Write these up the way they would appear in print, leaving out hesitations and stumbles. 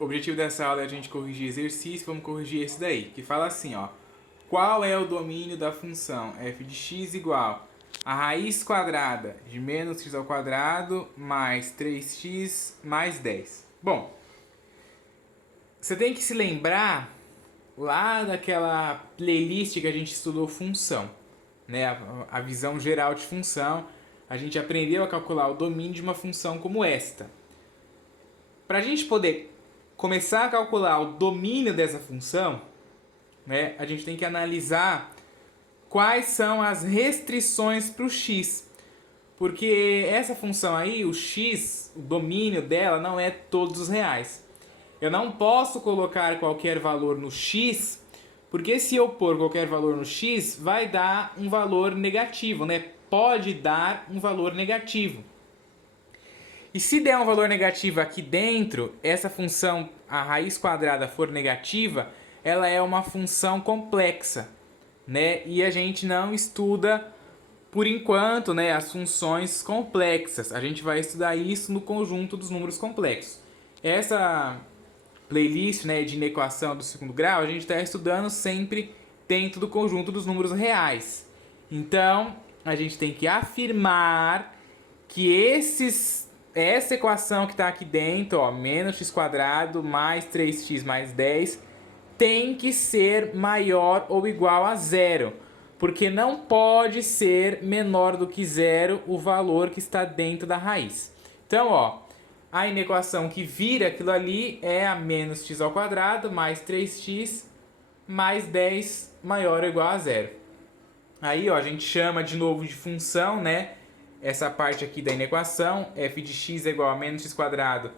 O objetivo dessa aula é a gente corrigir exercício, vamos corrigir esse daí, que fala assim, ó. Qual é o domínio da função f de x igual a raiz quadrada de menos x ao quadrado mais 3x mais 10? Bom, você tem que se lembrar lá daquela playlist que a gente estudou função, né? A visão geral de função. A gente aprendeu a calcular o domínio de uma função como esta. Para a gente poder começar a calcular o domínio dessa função, né, a gente tem que analisar quais são as restrições para o x. Porque essa função aí, o x, o domínio dela não é todos os reais. Eu não posso colocar qualquer valor no x, porque se eu pôr qualquer valor no x, vai dar um valor negativo, né? Pode dar um valor negativo. E se der um valor negativo aqui dentro, essa função, a raiz quadrada for negativa, ela é uma função complexa, né? E a gente não estuda, por enquanto, né, as funções complexas. A gente vai estudar isso no conjunto dos números complexos. Essa playlist, né, de inequação do segundo grau, a gente está estudando sempre dentro do conjunto dos números reais. Então, a gente tem que afirmar que essa equação que está aqui dentro, ó, menos x quadrado mais 3x mais 10, tem que ser maior ou igual a zero. Porque não pode ser menor do que zero o valor que está dentro da raiz. Então, ó, a inequação que vira aquilo ali é a menos x ao quadrado mais 3x mais 10 maior ou igual a zero. Aí, ó, a gente chama de novo de função, né? Essa parte aqui da inequação, f de x é igual a menos x quadrado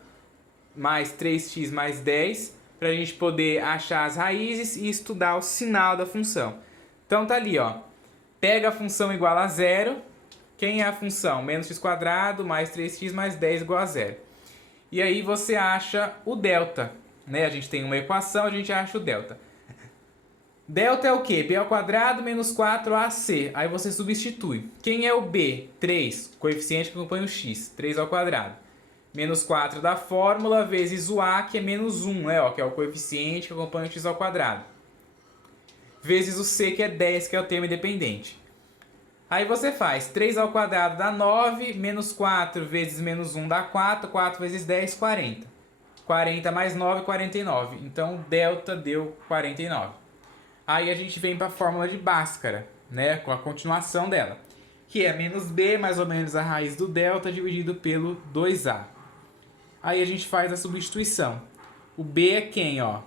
mais 3x mais 10, para a gente poder achar as raízes e estudar o sinal da função. Então tá ali, ó. Pega a função igual a zero. Quem é a função? Menos x quadrado mais 3x mais 10 igual a zero. E aí você acha o delta, né? A gente tem uma equação, a gente acha o delta. Delta é o quê? B ao quadrado menos 4ac. Aí você substitui. Quem é o b? 3, coeficiente que acompanha o x. 3 ao quadrado. Menos 4 da fórmula vezes o a, que é menos 1, né? Ó, que é o coeficiente que acompanha o x ao quadrado. Vezes o c, que é 10, que é o termo independente. Aí você faz 3 ao quadrado dá 9, menos 4 vezes menos 1 dá 4, 4 vezes 10, 40. 40 mais 9, 49. Então, o delta deu 49. Aí a gente vem para a fórmula de Bhaskara, né, com a continuação dela, que é menos b, mais ou menos a raiz do delta, dividido pelo 2a. Aí a gente faz a substituição. O b é quem, ó?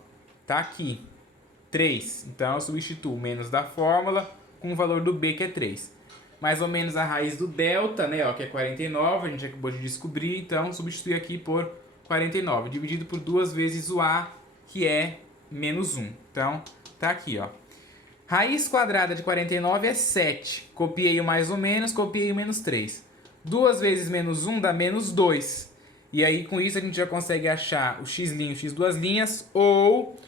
Tá aqui, 3. Então eu substituo menos da fórmula com o valor do b, que é 3. Mais ou menos a raiz do delta, né, ó, que é 49, a gente acabou de descobrir, então substitui aqui por 49, dividido por 2 vezes o a, que é menos 1. Então, tá aqui, ó. Raiz quadrada de 49 é 7. Copiei o mais ou menos, copiei o menos 3. 2 vezes menos 1 dá menos 2. E aí, com isso, a gente já consegue achar o x' e o x duas linhas, ou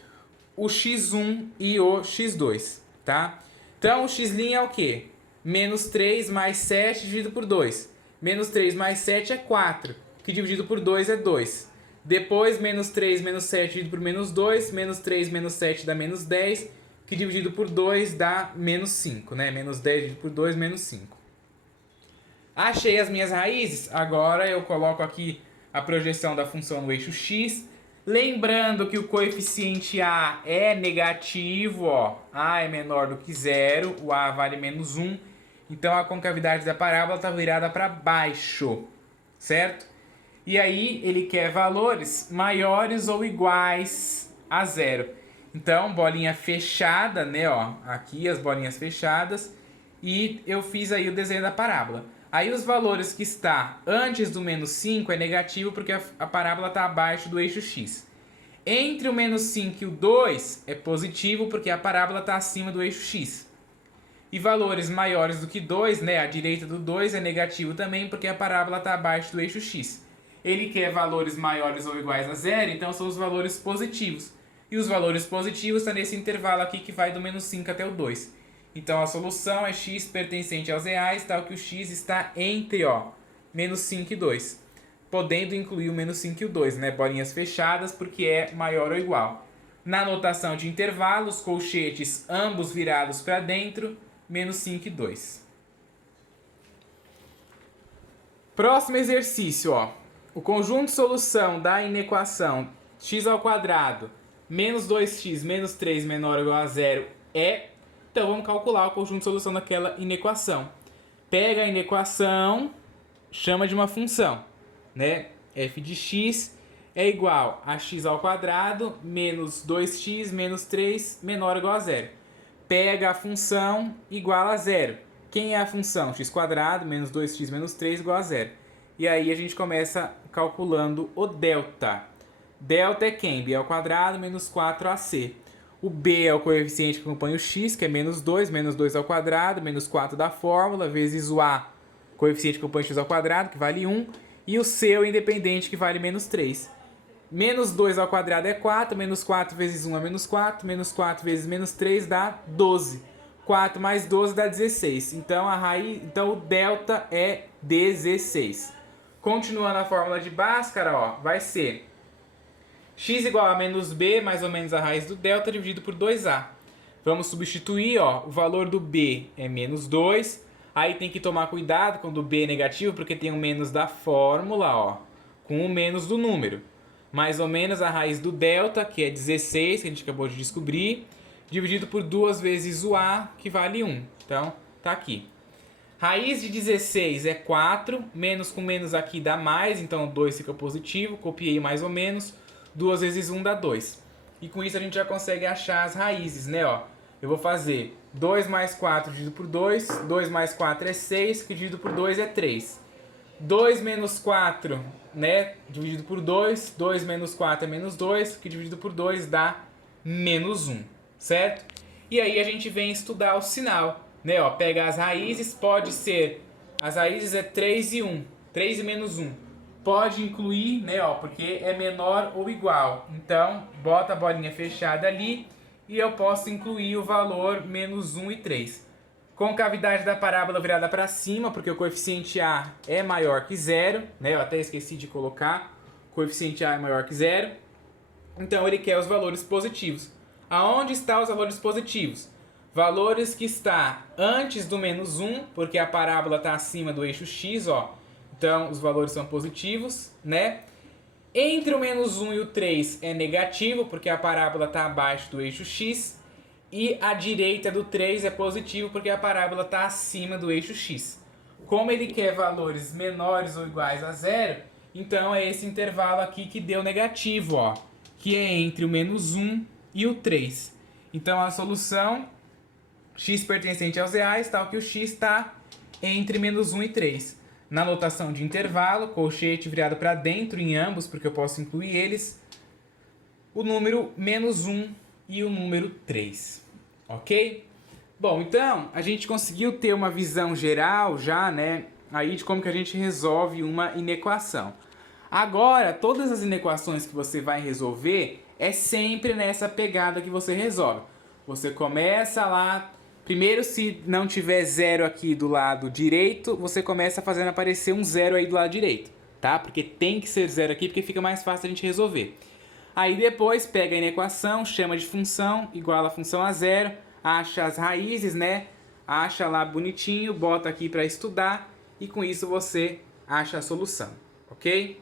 o x1 e o x2, tá? Então, o x' é o quê? Menos 3 mais 7 dividido por 2. Menos 3 mais 7 é 4, que dividido por 2 é 2. Depois, menos 3 menos 7 dividido por menos 2. Menos 3 menos 7 dá menos 10, que dividido por 2 dá menos 5, né? Menos 10 dividido por 2, menos 5. Achei as minhas raízes. Agora eu coloco aqui a projeção da função no eixo x. Lembrando que o coeficiente a é negativo, ó. A é menor do que zero, o a vale menos 1. Então a concavidade da parábola está virada para baixo, certo? E aí ele quer valores maiores ou iguais a zero. Então, bolinha fechada, né, ó, aqui as bolinhas fechadas, e eu fiz aí o desenho da parábola. Aí os valores que está antes do menos 5 é negativo porque a parábola está abaixo do eixo x. Entre o menos 5 e o 2 é positivo porque a parábola está acima do eixo x. E valores maiores do que 2, né, à direita do 2 é negativo também porque a parábola está abaixo do eixo x. Ele quer valores maiores ou iguais a zero, então são os valores positivos. E os valores positivos estão nesse intervalo aqui que vai do menos 5 até o 2. Então a solução é x pertencente aos reais, tal que o x está entre, ó, menos 5 e 2. podendo incluir o menos 5 e o 2, né? Bolinhas fechadas, porque é maior ou igual. Na notação de intervalos, colchetes ambos virados para dentro, menos 5 e 2. Próximo exercício, ó. O conjunto de solução da inequação x² menos 2x menos 3 menor ou igual a zero é... Então, vamos calcular o conjunto de solução daquela inequação. Pega a inequação, chama de uma função, né? F de x é igual a x² menos 2x menos 3 menor ou igual a zero. Pega a função igual a zero. Quem é a função? x² menos 2x menos 3 igual a zero. E aí a gente começa calculando o delta. Delta é quem? B ao quadrado menos 4ac. O b é o coeficiente que acompanha o x, que é menos 2 ao quadrado, menos 4 da fórmula, vezes o a, coeficiente que acompanha o x ao quadrado, que vale 1. E o c é o independente, que vale menos 3. Menos 2 ao quadrado é 4, menos 4 vezes 1 é menos 4, menos 4 vezes menos 3 dá 12. 4 mais 12 dá 16. Então, o delta é 16. Continuando a fórmula de Bhaskara, ó, vai ser x igual a menos b, mais ou menos a raiz do delta, dividido por 2a. Vamos substituir, ó, o valor do b é menos 2. Aí tem que tomar cuidado quando o b é negativo, porque tem o menos da fórmula, ó, com o menos do número. Mais ou menos a raiz do delta, que é 16, que a gente acabou de descobrir, dividido por 2 vezes o a, que vale 1. Então, tá aqui. Raiz de 16 é 4, menos com menos aqui dá mais, então 2 fica positivo, copiei mais ou menos, 2 vezes 1 dá 2. E com isso a gente já consegue achar as raízes, né? Ó, eu vou fazer 2 mais 4 dividido por 2, 2 mais 4 é 6, que dividido por 2 é 3. 2 menos 4, né, dividido por 2, 2 menos 4 é menos 2, que dividido por 2 dá menos 1, certo? E aí a gente vem estudar o sinal, né, ó, pega as raízes, pode ser, as raízes é 3 e 1, 3 e menos 1, pode incluir, né, ó, porque é menor ou igual, então bota a bolinha fechada ali e eu posso incluir o valor menos 1 e 3. Concavidade da parábola virada para cima, porque o coeficiente a é maior que zero, né? Eu até esqueci de colocar, o coeficiente a é maior que zero, então ele quer os valores positivos. Aonde estão os valores positivos? Valores que está antes do menos 1, porque a parábola está acima do eixo x, ó. Então os valores são positivos, né? Entre o menos 1 e o 3 é negativo, porque a parábola está abaixo do eixo x. E a direita do 3 é positivo, porque a parábola está acima do eixo x. Como ele quer valores menores ou iguais a zero, então é esse intervalo aqui que deu negativo, ó, que é entre o menos 1 e o 3. Então a solução x pertencente aos reais, tal que o x está entre menos 1 e 3. Na notação de intervalo, colchete virado para dentro em ambos, porque eu posso incluir eles, o número menos 1 e o número 3, ok? Bom, então, a gente conseguiu ter uma visão geral já, né, aí de como que a gente resolve uma inequação. Agora, todas as inequações que você vai resolver é sempre nessa pegada que você resolve. Você começa lá, primeiro se não tiver zero aqui do lado direito, você começa fazendo aparecer um zero aí do lado direito, tá? Porque tem que ser zero aqui, porque fica mais fácil a gente resolver. Aí depois pega a inequação, chama de função, iguala a função a zero, acha as raízes, né? Acha lá bonitinho, bota aqui para estudar e com isso você acha a solução, ok?